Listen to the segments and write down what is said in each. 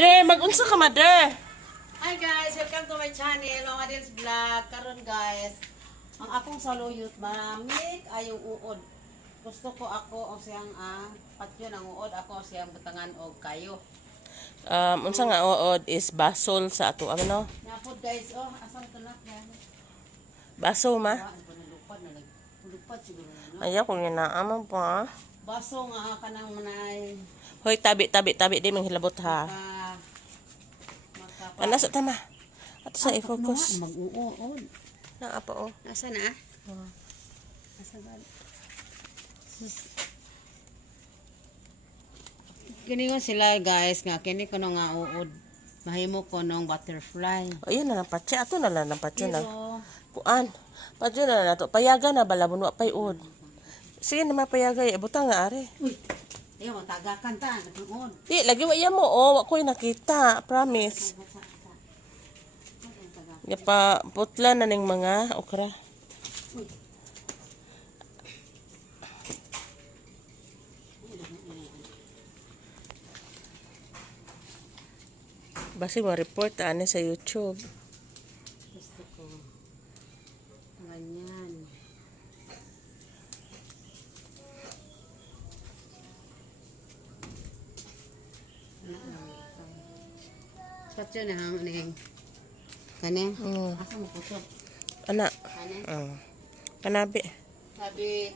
Mother, mag-unsa ka, mother? Hi guys, welcome to my channel, Mama Dils Vlog. Karon guys, ang akong saluyot maramig ay yung uod. Gusto ko ako o siyang patyo ng uod, ako o siyang butangan og kayo. Unsa nga uod is basol sa ato, ano? Napod guys, oh, asam to na yan. Baso ma? Lupad siguro na. Ayaw kung ginaaman pa. Baso nga kanang manay. Hoy, tabi di manghilabot ha. Ana sa tama. Ato sa i-focus. Mag-uod. Na apa oh. Nasa na? Nasa ba? Kini ko sila guys nga kini ko nga uod. Mahimo ko nung butterfly. Ayun na lang patsi. Ato na lang patsi na. Pero Kuan. Patsi na na to. Payaga na balabon wa pay ud. Sige na mapayagay. Butang nga are. uy. Ayaw mo tagakan ta nagtuod. Di lagi wa iya mo oh. Wa ko'y nakita. Promise. Ya pa putla na ning mga okra. Basi mo report ani sa YouTube. Gusto ko. Ganyan. Patyo na hang ning. Kani? Asa mo puto? Ana. Kani? Kanabi. Tabi.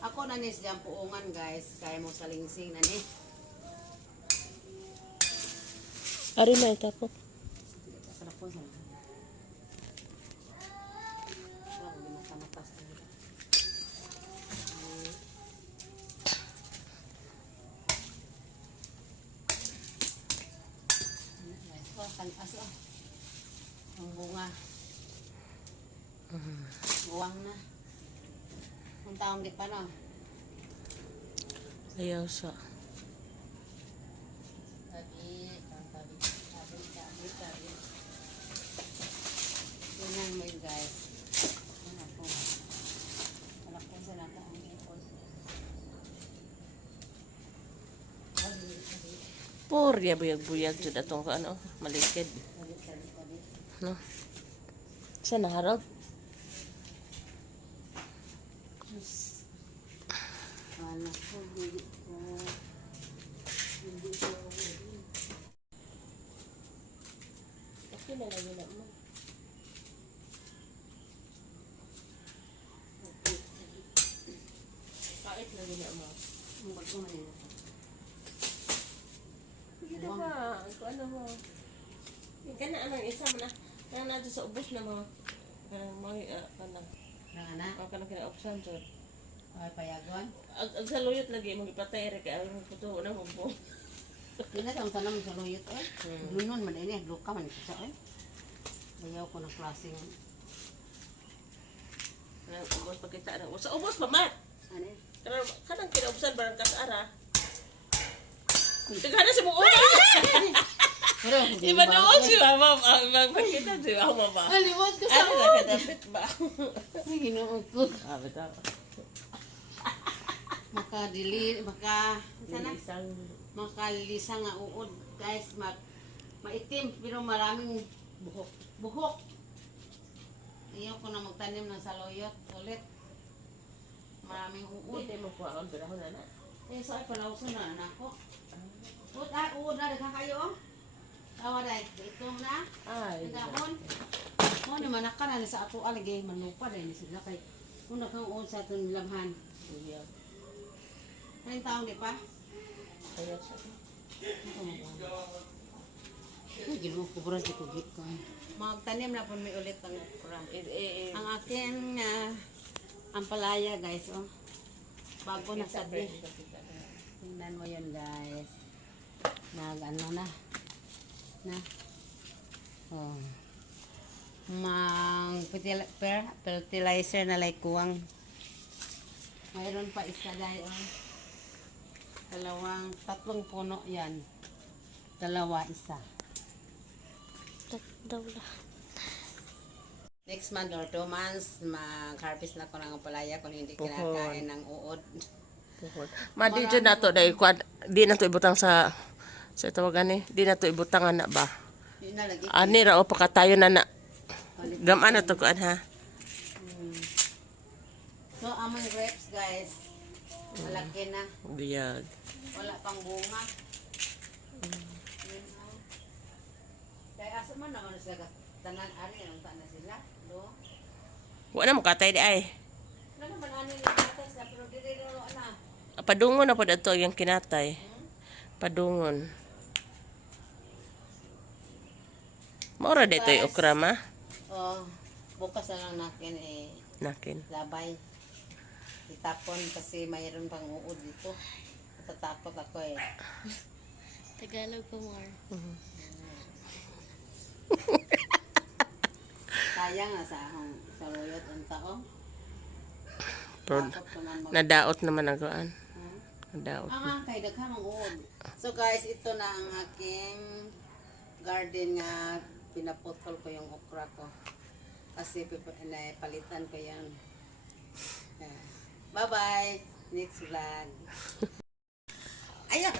Ako na nis dyan puungan guys. Kaya mo salingsing na ni. Ari na itapok. Sarap po sa wala ko ginatamatas na ito. Ang bunga. Buwang na. Ang taong di pa na. Ayaw sa. Tabi. Yun lang mo guys. Yun ako. Wala ko sa lata ang ipon. Porya buyag-buyag jud atong ano, malikid. No. Sa naharap. Anak ko, hindi ko. Okay na lang yun mo. Kahit na yun mo. Ang bago na yun. Sige ba? Ano mo? Yung ka na anong isa mo na. Kaya na sa ubos na mo. Kanang mo, kanang. Anak? Kanang kina-option dyan. Ay, payagon? Ang saluyot lagi, mag-ipatay rin ka. Ang puto na mo po. Hindi na sa tanong sa luyot eh. Lunon man ini, luka man isa eh. Bayaw ko ng klaseng. Kanang ubos pagkita na. Sa ubos pa, Mat! Ano eh? Kanang kina-option barang kasara. Tigana si mo una! Pero, Iba doon siya, ma'am. Ang magpakita siya, ma'am ba? Halimot ko sa Ano na kadapit ba? Ay, ginoon ko. Bitaw. Sana? Makalisa nga uod. Guys, maitim, pero maraming buhok. Ayaw ko na magtanim ng saluyot ulit. Maraming uod. Hindi mo po ako, pero ako na na. Eh, so ay palawso na anak ko. Uod na, daghang kayo oh. Tawa dahil, ito na. Ay, Dahon. Mo ni manaka na sa ato alagay manupa dahil ni sila kay una kang uod sa ato nilamhan. iya. Ay taong di pa. Kaya siya. Ay, gino ko buras di ko git ko. Magtanim na po may ulit ang okra. Ang akin ampalaya guys oh. Bago na sabi. Tingnan mo yun guys. Ano na. Oh. Mang fertilizer na like kuwang. Mayroon pa isa dahil tatlong puno yan. Dalawa, isa. Daw lang. Next month or 2 months, mag-harvest na ko ng palaya kung hindi Puhon. kinakain ng uod. Madi dyan na to, di na to ibutang sa Sa tawagan ni, di na to ibutangan na ba? Yun na lagi. Ani ra o pakatayo na na. Gaman na to kuan ha. So, among grapes, guys. Malaki na. Biyag. Wala pang bunga. Kaya asa man naman sila tanan ari ang tanan sila. Do. Wa na mo katay di ay. Wala naman ani ni tatay sa pero dili ro ana. Padungon na po dato yung kinatay. Padungon. Maura dito yung okra ma. Oh, bukas na lang natin Nakin. labay. Itapon kasi mayroon pang uod dito. Natatakot ako eh. Tagalog po more. Sayang na sa luyot ang tao. Pero Takot ko na nadaot naman ang kuan. Nadaot. kay daghang ang uod. So guys, ito na ang aking garden nga pinaputol ko yung okra ko. Kasi palitan ko yan. Bye-bye. Next vlog. Ayan.